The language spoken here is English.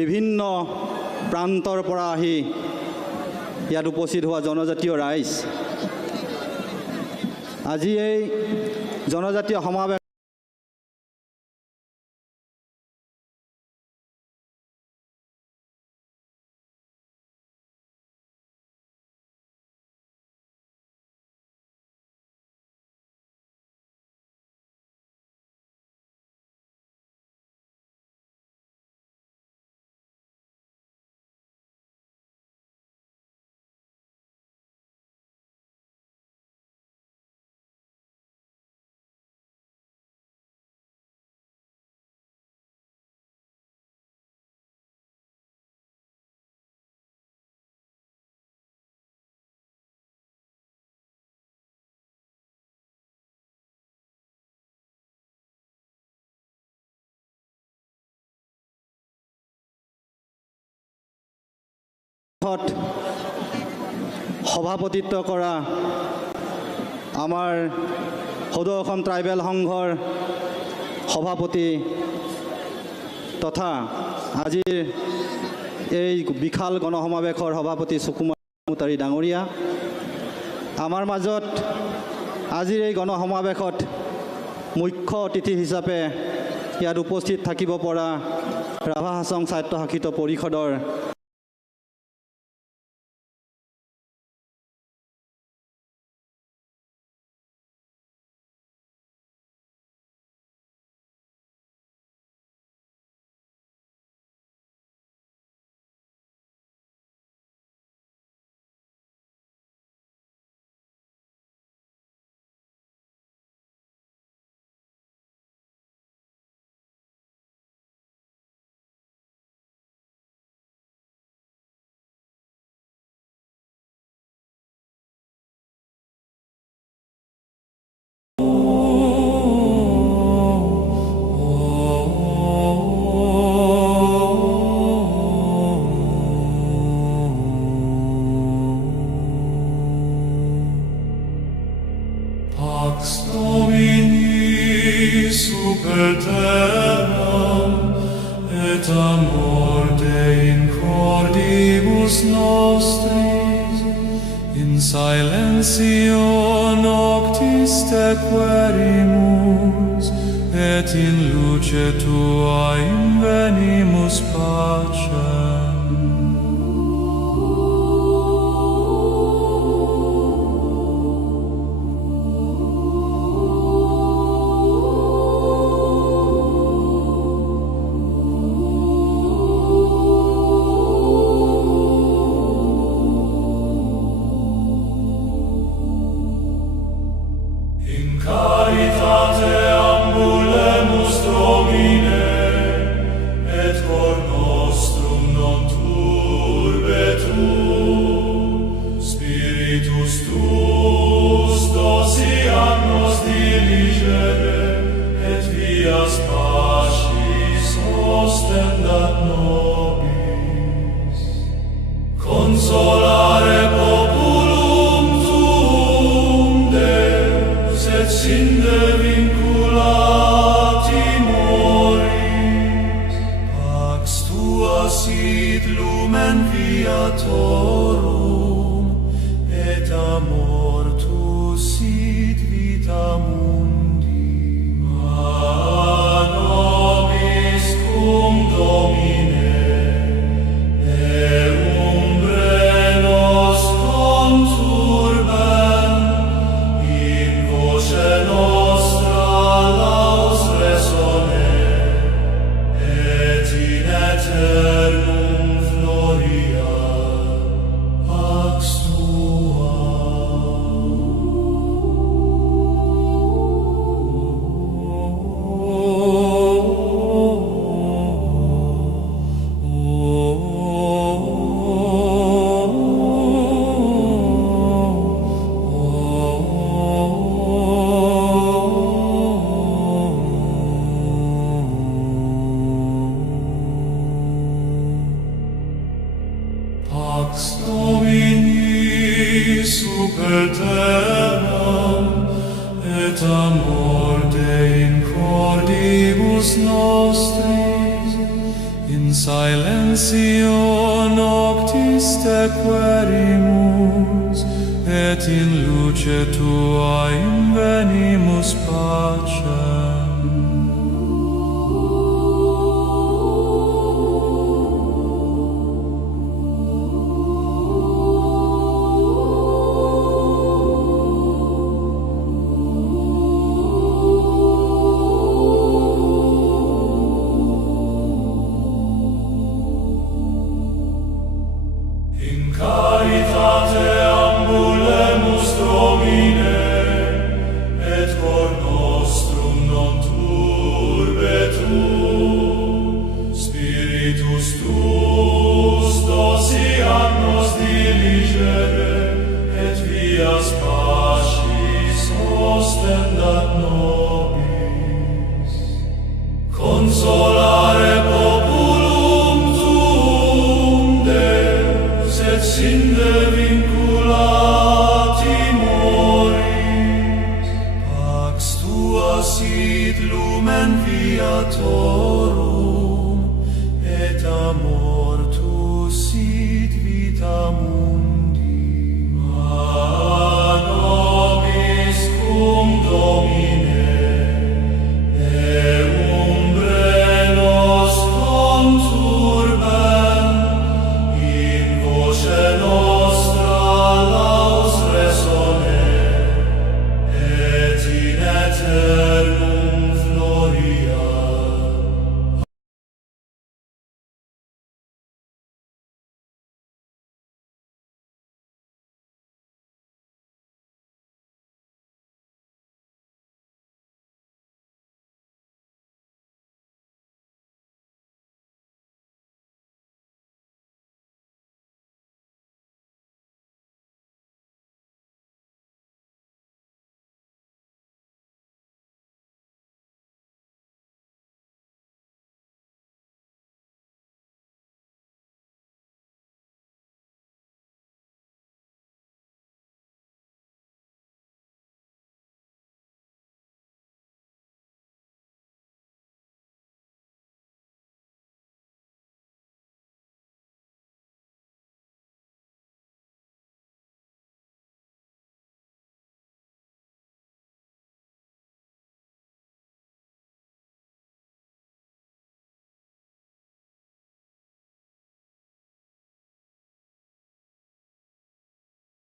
বিভিন্ন প্ৰান্তৰ পৰা আহি ইয়াত উপস্থিত হোৱা জনজাতীয় ৰাইজ, আজি এই জনজাতীয় সমাৱেশ সভাপতিত্ব কৰা আমাৰ সদৌ অসম ট্ৰাইবেল সংঘৰ সভাপতি তথা আজিৰ এই বিশাল গণসমাৱেশৰ সভাপতি সুকুমাৰ মুতাৰী ডাঙৰীয়া, আমাৰ মাজত আজিৰ এই গণসমাৱেশত মুখ্য অতিথি হিচাপে ইয়াত উপস্থিত থাকিব পৰা ৰাভা হাছং স্বায়ত্তশাসিত পৰিষদৰ et amor Dei in cordibus nostris, in silentio noctis tequerimus, et in luce Tua invenimus pacem. Consolare populum tuum, Deus, et sinde vinculati moris. Pax Tua sit lumen viatorum, et amor Tu sit vita mundi. A nobis cum Domine, super terram, et amor Dei in cordibus nostris, in silentio noctis te querimus, et in luce tua invenimus pacem. In caritate ambulemus Domine, et cor nostrum non turbetur. Spiritus tuus dosiat nos diligere, et vias pacis ostendat nobis. Consolare populum tuum, Deus, et sinde